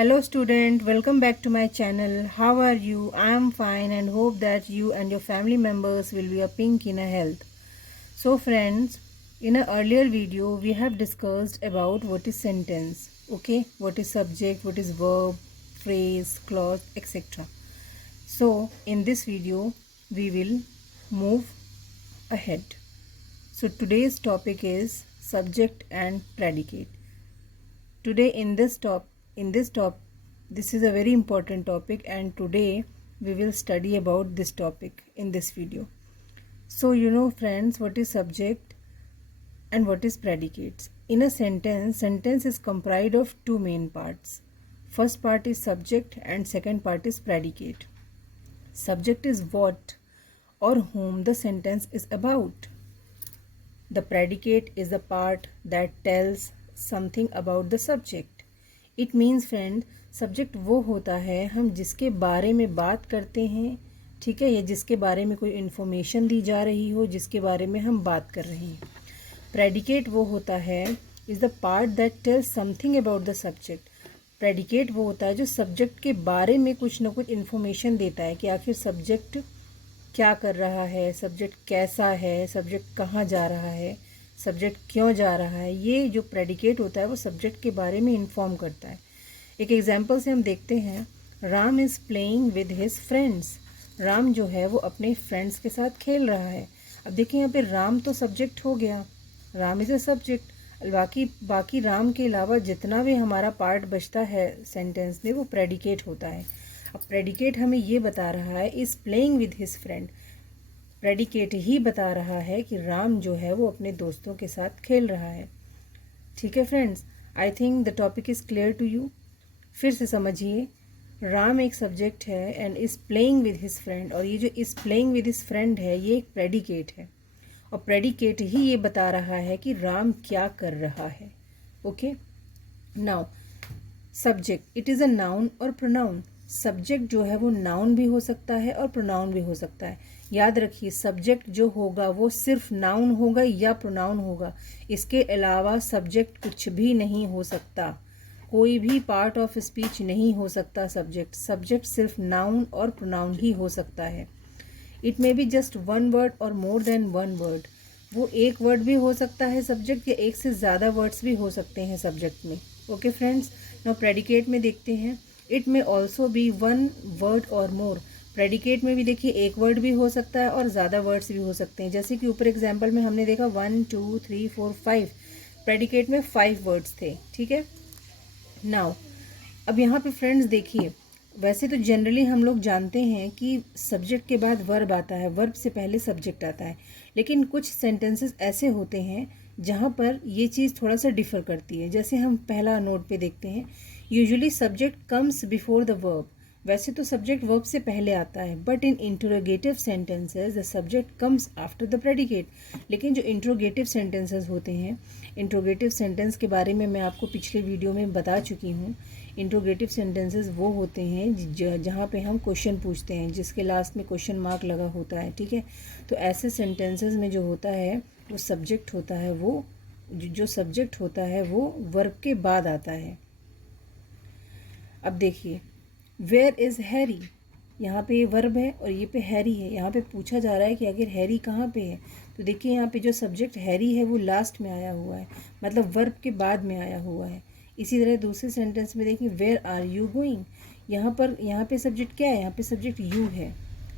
Hello student, welcome back to my channel. How are you? I am fine and hope that you and your family members will be a pink in a health. So friends, in an earlier video we have discussed about what is sentence, okay? What is subject, what is verb, phrase, clause, etc. So in this video we will move ahead. So today's topic is subject and predicate. Today this is a very important topic, and today we will study about this topic in this video. So friends, what is subject and what is predicates? In a sentence is comprised of two main parts. First part is subject and second part is predicate. Subject is what or whom the sentence is about. The predicate is the part that tells something about the subject. It means friend, subject वो होता है हम जिसके बारे में बात करते हैं, ठीक है, या जिसके बारे में कोई इन्फॉर्मेशन दी जा रही हो, जिसके बारे में हम बात कर रहे हैं. प्रेडिकेट वो होता है is the part that tells something about the subject. Predicate वो होता है जो सब्जेक्ट के बारे में कुछ ना कुछ इन्फॉर्मेशन देता है कि आखिर सब्जेक्ट क्या कर रहा है, सब्जेक्ट कैसा है, सब्जेक्ट कहाँ जा रहा है, सब्जेक्ट क्यों जा रहा है. ये जो प्रेडिकेट होता है वो सब्जेक्ट के बारे में इन्फॉर्म करता है. एक एग्जाम्पल से हम देखते हैं, Ram is playing with his friends. Ram जो है वो अपने फ्रेंड्स के साथ खेल रहा है. अब देखिए यहाँ पे राम तो सब्जेक्ट हो गया, राम इज़ अ सब्जेक्ट. बाकी राम के अलावा जितना भी हमारा पार्ट बचता है सेंटेंस में वो प्रेडिकेट होता है. अब प्रेडिकेट हमें ये बता रहा है is playing with his friend. Predicate ही बता रहा है कि राम जो है वो अपने दोस्तों के साथ खेल रहा है. ठीक है friends, I think the topic is clear to you. फिर से समझिए, राम एक सब्जेक्ट है and is playing with his friend, और ये जो is playing with his friend है ये एक प्रेडिकेट है, और प्रेडिकेट ही ये बता रहा है कि राम क्या कर रहा है. Okay, now subject, it is a noun और प्रोनाउन. सब्जेक्ट जो है वो नाउन भी हो सकता है और प्रोनाउन भी हो सकता है. याद रखिए, सब्जेक्ट जो होगा वो सिर्फ नाउन होगा या प्रोनाउन होगा. इसके अलावा सब्जेक्ट कुछ भी नहीं हो सकता, कोई भी पार्ट ऑफ स्पीच नहीं हो सकता सब्जेक्ट सिर्फ नाउन और प्रोनाउन ही हो सकता है. It may be just one word और मोर देन वन वर्ड. वो एक वर्ड भी हो सकता है सब्जेक्ट, या एक से ज़्यादा वर्ड्स भी हो सकते हैं सब्जेक्ट में. ओके फ्रेंड्स, नाउ प्रेडिकेट में देखते हैं. It may also be one word और मोर. प्रेडिकेट में भी देखिए एक वर्ड भी हो सकता है और ज़्यादा वर्ड्स भी हो सकते हैं. जैसे कि ऊपर एग्जाम्पल में हमने देखा 1 2 3 4 5. प्रेडिकेट में 5 वर्ड्स थे. ठीक है, नाउ अब यहाँ पे फ्रेंड्स देखिए, वैसे तो जनरली हम लोग जानते हैं कि सब्जेक्ट के बाद वर्ब आता है, वर्ब से पहले सब्जेक्ट आता है. लेकिन कुछ सेंटेंसेस ऐसे होते हैं जहाँ पर ये चीज़ थोड़ा सा डिफ़र करती है. जैसे हम पहला नोट पे देखते हैं, usually subject comes before the verb. वैसे तो सब्जेक्ट वर्ब से पहले आता है, but in interrogative sentences the subject comes after the predicate. लेकिन जो इंट्रोगेटिव सेंटेंसेस होते हैं, इंट्रोगेटिव सेंटेंस के बारे में मैं आपको पिछले वीडियो में बता चुकी हूँ. इंट्रोगेटिव सेंटेंसेस वो होते हैं जहाँ पे हम क्वेश्चन पूछते हैं, जिसके लास्ट में क्वेश्चन मार्क लगा होता है. ठीक है, तो ऐसे सेंटेंसेस में जो होता है वो सब्जेक्ट होता है, वो जो सब्जेक्ट होता है वो वर्ब के बाद आता है. अब देखिए, वेयर इज़ हैरी. यहाँ पे ये वर्ब है और ये पे हैरी है. यहाँ पे पूछा जा रहा है कि अगर हैरी कहाँ पे है, तो देखिए यहाँ पे जो सब्जेक्ट हैरी है वो लास्ट में आया हुआ है, मतलब वर्ब के बाद में आया हुआ है. इसी तरह दूसरे सेंटेंस में देखिए, वेयर आर यू गोइंग. यहाँ पे सब्जेक्ट क्या है, यहाँ पे सब्जेक्ट यू है.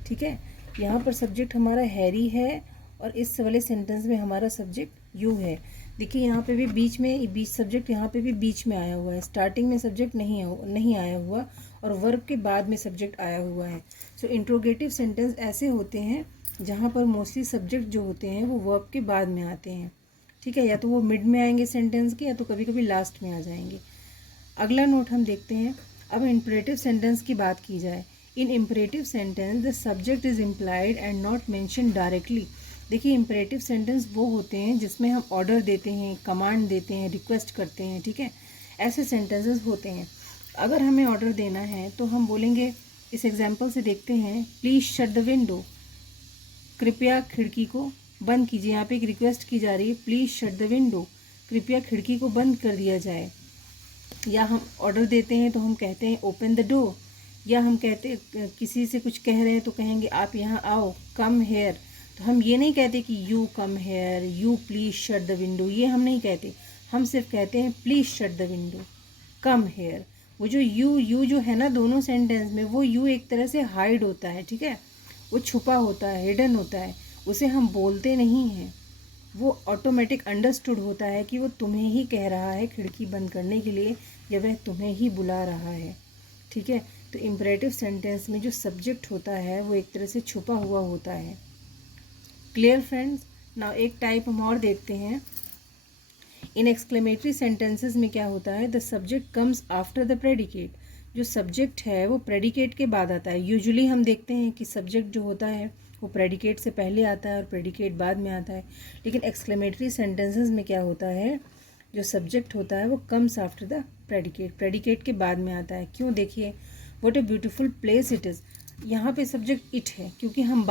ठीक है, यहाँ पर सब्जेक्ट हमारा हैरी है और इस वाले सेंटेंस में हमारा सब्जेक्ट यू है. देखिए यहाँ पे भी बीच सब्जेक्ट यहाँ पे भी बीच में आया हुआ है. स्टार्टिंग में सब्जेक्ट नहीं आया हुआ और वर्ब के बाद में सब्जेक्ट आया हुआ है. सो इंट्रोगेटिव सेंटेंस ऐसे होते हैं जहाँ पर मोस्टली सब्जेक्ट जो होते हैं वो वर्ब के बाद में आते हैं. ठीक है, या तो वो मिड में आएंगे सेंटेंस के, या तो कभी कभी लास्ट में आ जाएंगे. अगला नोट हम देखते हैं. अब इंपरेटिव सेंटेंस की बात की जाए, in imperative sentence the subject is implied and not mention directly. देखिए, इंपरेटिव सेंटेंस वो होते हैं जिसमें हम ऑर्डर देते हैं, कमांड देते हैं, रिक्वेस्ट करते हैं. ठीक है, ऐसे सेंटेंसेस होते हैं. अगर हमें ऑर्डर देना है तो हम बोलेंगे, इस एग्जाम्पल से देखते हैं, प्लीज़ शट द विंडो. कृपया खिड़की को बंद कीजिए. यहाँ पे एक रिक्वेस्ट की जा रही है, प्लीज़ शट द विंडो, कृपया खिड़की को बंद कर दिया जाए. या हम ऑर्डर देते हैं तो हम कहते हैं ओपन द डोर, या हम कहते किसी से कुछ कह रहे हैं तो कहेंगे आप यहाँ आओ, कम हेयर। तो हम ये नहीं कहते कि you come here, you please shut the window, ये हम नहीं कहते। हम सिर्फ कहते हैं please shut the window, come here. वो जो यू जो है ना दोनों सेंटेंस में, वो यू एक तरह से हाइड होता है, ठीक है, वो छुपा होता है, हिडन होता है, उसे हम बोलते नहीं हैं। वो ऑटोमेटिक अंडरस्टूड होता है कि वो तुम्हें ही कह रहा है खिड़की बंद करने के लिए, या वह तुम्हें ही बुला रहा है, ठीक है। तो इम्परेटिव सेंटेंस में जो सब्जेक्ट होता है वो एक तरह से छुपा हुआ होता है। Clear friends? नाउ एक टाइप हम और देखते हैं। इन एक्सक्लेमेटरी सेंटेंसेस में क्या होता है, the subject comes after the predicate. जो सब्जेक्ट है वो प्रेडिकेट के बाद आता है। यूजुअली हम देखते हैं कि सब्जेक्ट जो होता है वो प्रेडिकेट से पहले आता है और प्रेडिकेट बाद में आता है। लेकिन एक्सक्लेमेटरी सेंटेंसेस में क्या होता है, जो सब्जेक्ट होता है वो comes after the predicate, predicate के बाद में आता है। क्यों? देखिए, what a beautiful place it is. यहाँ पे सब्जेक्ट इट है क्योंकि हम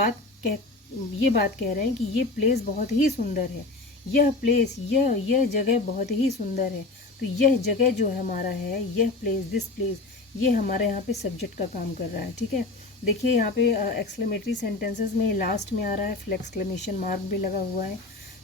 ये बात कह रहे हैं कि ये प्लेस बहुत ही सुंदर है, यह प्लेस, यह जगह बहुत ही सुंदर है। तो यह जगह जो हमारा है, यह प्लेस, दिस प्लेस, ये हमारे यहाँ पे सब्जेक्ट का काम कर रहा है, ठीक है। देखिए यहाँ पे एक्सक्लेमेटरी सेंटेंसेस में लास्ट में आ रहा है, फिर एक्सक्लेमेशन मार्क भी लगा हुआ है।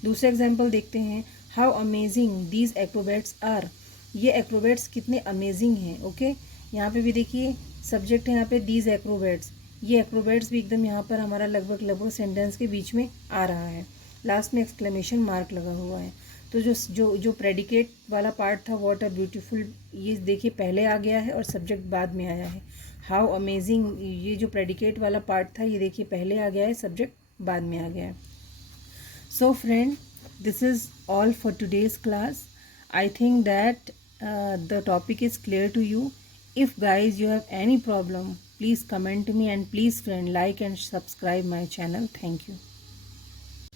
दूसरा एग्जांपल देखते हैं, how amazing these acrobats are. ये एक्रोबैट्स कितने अमेजिंग हैं, ओके। यहाँ पे भी देखिए सब्जेक्ट है यहाँ पे दीज एक्रोबैट्स, ये एक्रोबैट्स भी एकदम यहाँ पर हमारा लगभग सेंटेंस के बीच में आ रहा है। लास्ट में एक्सक्लेमेशन मार्क लगा हुआ है। तो जो प्रेडिकेट वाला पार्ट था, व्हाट अ ब्यूटीफुल, ये देखिए पहले आ गया है और सब्जेक्ट बाद में आया है। हाउ अमेजिंग, ये जो प्रेडिकेट वाला पार्ट था, ये देखिए पहले आ गया है, सब्जेक्ट बाद में आ गया है। So friend, this is all for today's class. I think that the topic is clear to you. If guys you have any problem, please comment me, and please friend like and subscribe my channel. Thank you.